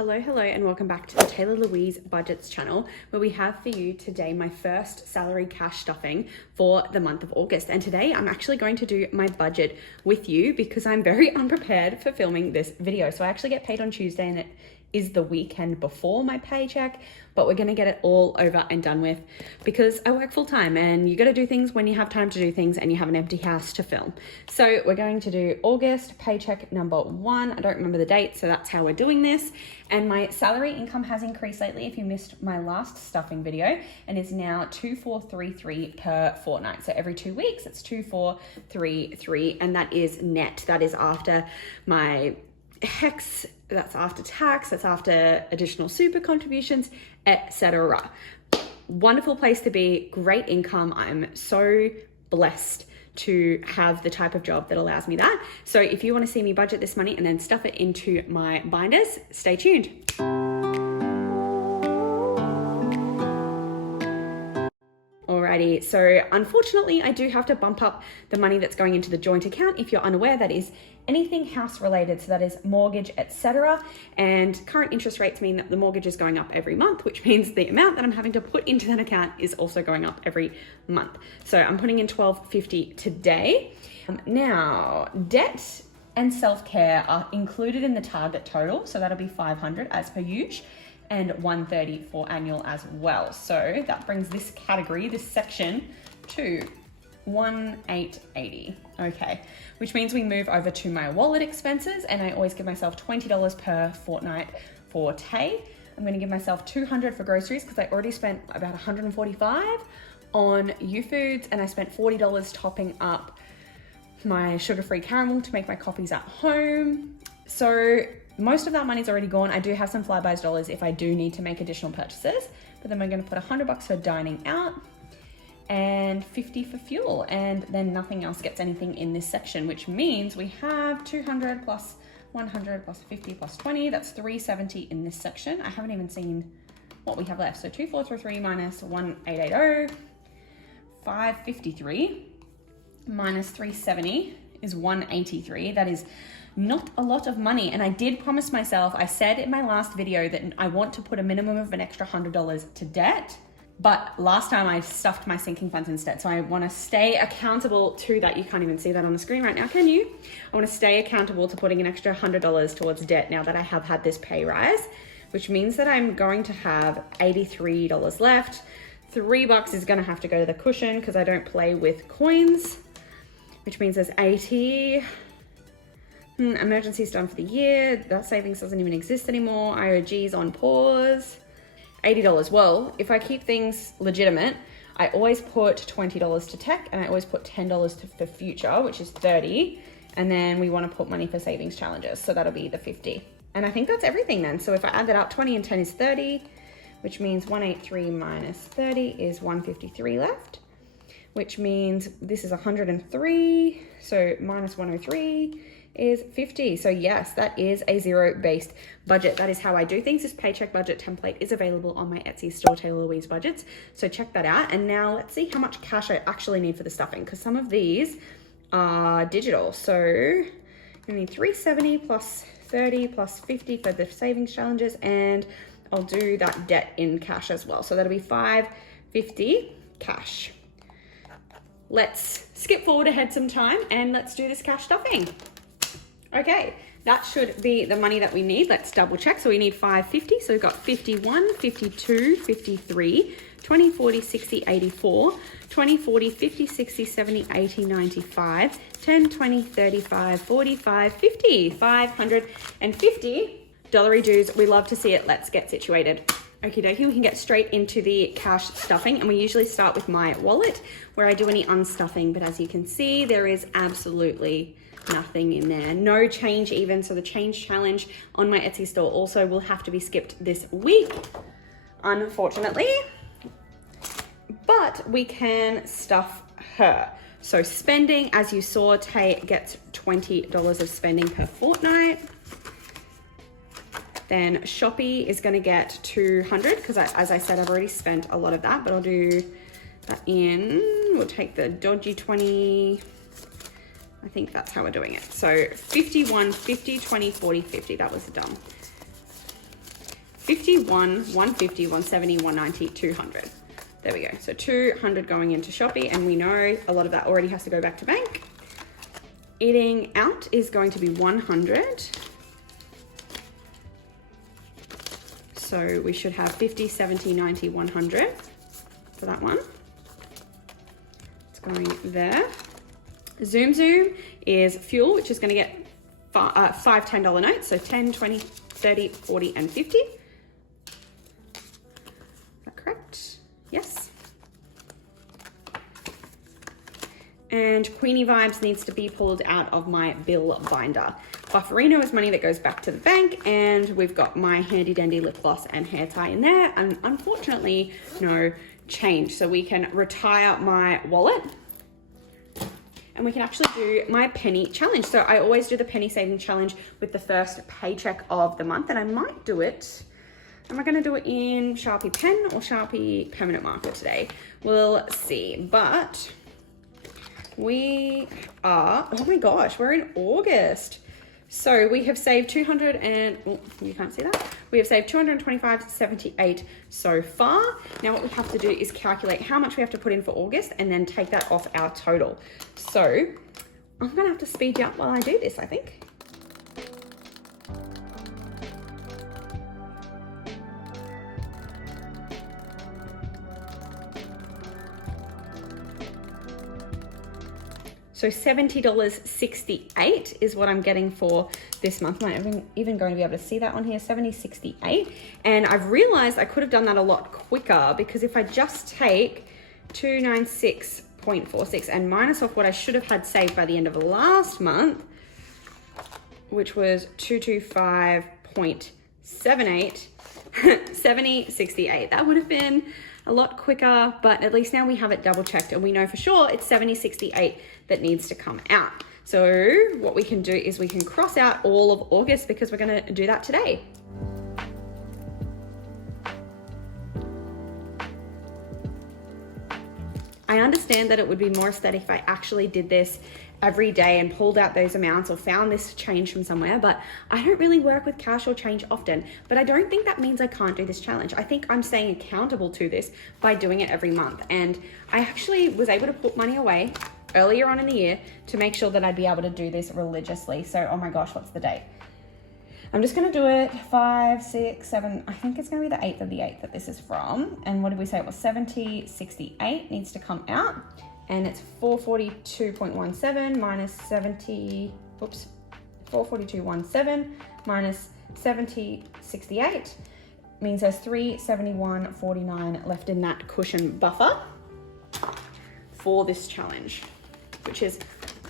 Hello and welcome back to the Taylah Louise Budgets channel, where we have for you today my first salary cash stuffing for the month of August. And today I'm actually going to do my budget with you because I'm very unprepared for filming this video. So I actually get paid on Tuesday and it is the weekend before my paycheck, but we're gonna get it all over and done with because I work full time and you gotta do things when you have time to do things and you have an empty house to film. So we're going to do August paycheck number 1. I don't remember the date, so that's how we're doing this. And my salary income has increased lately if you missed my last stuffing video, and is now 2433 per fortnight. So every 2 weeks it's 2433, and that is net. That is after my HEX, that's after tax, that's after additional super contributions, etc. Wonderful place to be, great income. I'm so blessed to have the type of job that allows me that. So if you want to see me budget this money and then stuff it into my binders, stay tuned. Alrighty, so unfortunately I do have to bump up the money that's going into the joint account. If you're unaware, that is anything house related, so that is mortgage, etc. And current interest rates mean that the mortgage is going up every month, which means the amount that I'm having to put into that account is also going up every month. So I'm putting in $12.50 today. Now, debt and self-care are included in the target total, so that'll be $500 as per usual, and $130 for annual as well. So that brings this category, this section, to $1,880. Okay, which means we move over to my wallet expenses, and I always give myself $20 per fortnight for Tay. I'm gonna give myself $200 for groceries because I already spent about $145 on U-Foods, and I spent $40 topping up my sugar-free caramel to make my coffees at home. So most of that money's already gone. I do have some Flybuys dollars if I do need to make additional purchases, but then we're gonna put $100 for dining out and $50 for fuel, and then nothing else gets anything in this section, which means we have $200 plus $100 plus $50 plus $20, that's $370 in this section. I haven't even seen what we have left. So 2433 minus 1880, 553 minus 370 is 183. That is not a lot of money, and I did promise myself, I said in my last video that I want to put a minimum of an extra $100 to debt, but last time I stuffed my sinking funds instead. So I want to stay accountable to that. You can't even see that on the screen right now, can you? I want to stay accountable to putting an extra $100 towards debt now that I have had this pay rise, which means that I'm going to have $83 left. $3 is going to have to go to the cushion because I don't play with coins, which means there's 80. Emergency's done for the year. That savings doesn't even exist anymore. IOG's on pause. $80. Well, if I keep things legitimate, I always put $20 to tech, and I always put $10 for future, which is $30. And then we want to put money for savings challenges. So that'll be the $50. And I think that's everything then. So if I add that up, 20 and 10 is 30, which means 183 minus 30 is 153 left, which means this is 103. So minus 103 is 50. So yes, that is a zero-based budget. That is how I do things. This paycheck budget template is available on my Etsy store, Taylah Louise Budgets. So check that out. And now let's see how much cash I actually need for the stuffing, because some of these are digital. So you need 370 plus 30 plus 50 for the savings challenges, and I'll do that debt in cash as well. So that'll be 550 cash. Let's skip forward ahead some time and let's do this cash stuffing. Okay, that should be the money that we need. Let's double check. So we need 550. So we've got 51, 52, 53, 20, 40, 60, 84, 20, 40, 50, 60, 70, 80, 95, 10, 20, 35, 45, 50, $550 dues. We love to see it. Let's get situated. Okie dokie, we can get straight into the cash stuffing, and we usually start with my wallet where I do any unstuffing, but as you can see, there is absolutely nothing in there. No change even, so the change challenge on my Etsy store also will have to be skipped this week, unfortunately, but we can stuff her. So spending, as you saw, Tay gets $20 of spending per fortnight. Then Shopee is going to get 200 because as I said, I've already spent a lot of that, but I'll do that in, we'll take the dodgy 20, I think that's how we're doing it. So 51, 50, 20, 40, 50, that was dumb. 50, 150, 170, 190, 200. There we go. So 200 going into Shopee, and we know a lot of that already has to go back to bank. Eating out is going to be 100. So we should have 50, 70, 90, 100 for that one. It's going there. Zoom is fuel, which is going to get five $10 notes. So 10, 20, 30, 40, and 50. Is that correct? Yes. And Queenie Vibes needs to be pulled out of my bill binder. Bufferino is money that goes back to the bank, and we've got my handy dandy lip gloss and hair tie in there, and unfortunately no change. So we can retire my wallet, and we can actually do my penny challenge. So I always do the penny saving challenge with the first paycheck of the month, and I might do it. Am I gonna do it in Sharpie pen or Sharpie permanent marker today? We'll see, but we are, oh my gosh, we're in August. So we have saved 200 and, oh, you can't see that. We have saved 225.78 so far. Now what we have to do is calculate how much we have to put in for August and then take that off our total. So I'm gonna have to speed you up while I do this, I think. So $70.68 is what I'm getting for this month. I'm not even going to be able to see that on here, $70.68. And I've realized I could have done that a lot quicker, because if I just take 296.46 and minus off what I should have had saved by the end of last month, which was 225.78, 70.68. That would have been a lot quicker, but at least now we have it double checked and we know for sure it's 70.68 that needs to come out. So what we can do is we can cross out all of August, because we're going to do that today. I understand that it would be more aesthetic if I actually did this every day and pulled out those amounts or found this change from somewhere, but I don't really work with cash or change often. But I don't think that means I can't do this challenge. I think I'm staying accountable to this by doing it every month. And I actually was able to put money away earlier on in the year to make sure that I'd be able to do this religiously. So, oh my gosh, what's the date? I'm just gonna do it 5, 6, 7, I think it's gonna be the 8th of the 8th that this is from. And what did we say? It was 70.68 needs to come out. And it's 442.17 minus 70, oops, 442.17 minus 70.68 means there's 371.49 left in that cushion buffer for this challenge, which is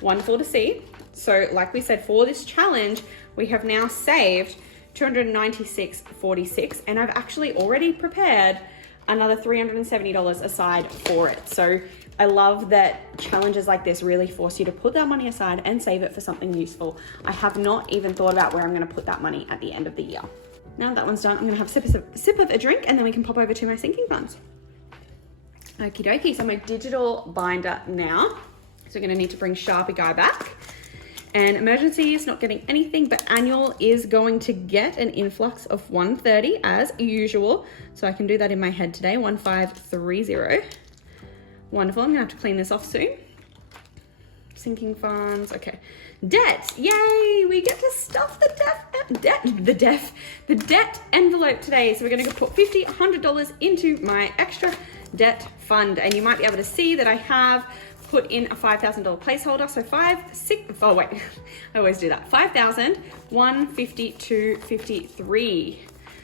wonderful to see. So like we said, for this challenge, we have now saved $296.46, and I've actually already prepared another $370 aside for it. So I love that challenges like this really force you to put that money aside and save it for something useful. I have not even thought about where I'm going to put that money at the end of the year. Now that one's done, I'm going to have a sip of a drink, and then we can pop over to my sinking funds. Okie dokie, so my digital binder now. So we're going to need to bring Sharpie Guy back. And emergency is not getting anything, but annual is going to get an influx of 130 as usual. So I can do that in my head today, 1530. Wonderful, I'm gonna have to clean this off soon. Sinking funds, okay. Debt, yay, we get to stuff the debt envelope today. So we're gonna go put $50, $100 into my extra debt fund. And you might be able to see that I have put in a $5,000 placeholder. So I always do that. 5,000, 150, 53.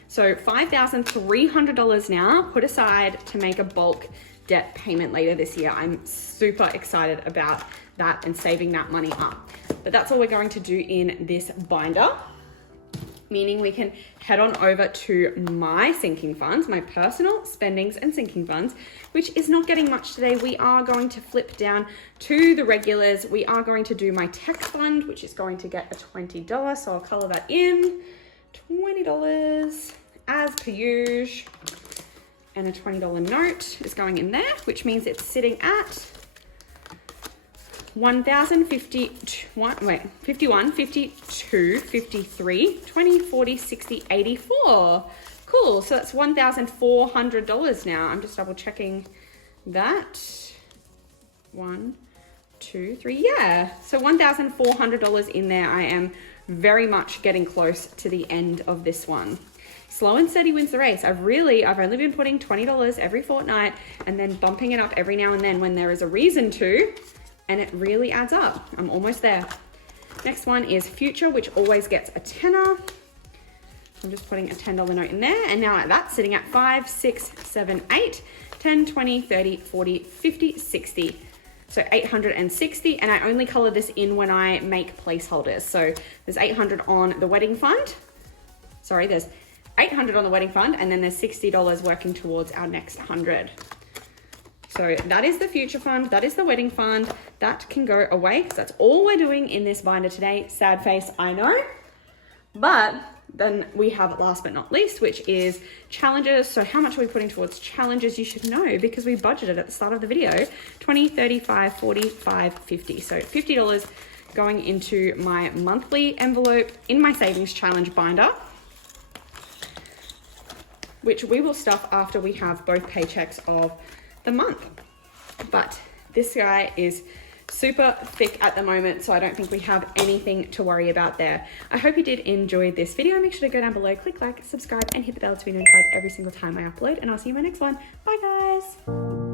So $5,300 now put aside to make a bulk debt payment later this year. I'm super excited about that and saving that money up. But that's all we're going to do in this binder, meaning we can head on over to my sinking funds, my personal spendings and sinking funds, which is not getting much today. We are going to flip down to the regulars. We are going to do my tech fund, which is going to get a $20. So I'll color that in, $20 as per usual. And a $20 note is going in there, which means it's sitting at 51, 52, 53, 20, 40, 60, 84. Cool, so that's $1,400 now. I'm just double checking that. 1, 2, 3, yeah. So $1,400 in there. I am very much getting close to the end of this one. Slow and steady wins the race. I've only been putting $20 every fortnight and then bumping it up every now and then when there is a reason to, and it really adds up. I'm almost there. Next one is Future, which always gets a tenner. I'm just putting a $10 note in there, and now that's sitting at 5, 6, 7, 8, 10, 20, 30, 40, 50, 60. So 860, and I only color this in when I make placeholders. So there's 800 on the wedding fund. Sorry, there's 800 on the wedding fund, and then there's $60 working towards our next 100. So that is the future fund, that is the wedding fund. That can go away because that's all we're doing in this binder today. Sad face, I know. But then we have last but not least, which is challenges. So how much are we putting towards challenges? You should know because we budgeted at the start of the video, 20, 35, 45, 50. So $50 going into my monthly envelope in my savings challenge binder, which we will stuff after we have both paychecks of the month. But this guy is super thick at the moment, so I don't think we have anything to worry about there. I hope you did enjoy this video. Make sure to go down below, click like, subscribe, and hit the bell to be notified every single time I upload, and I'll see you in my next one. Bye guys.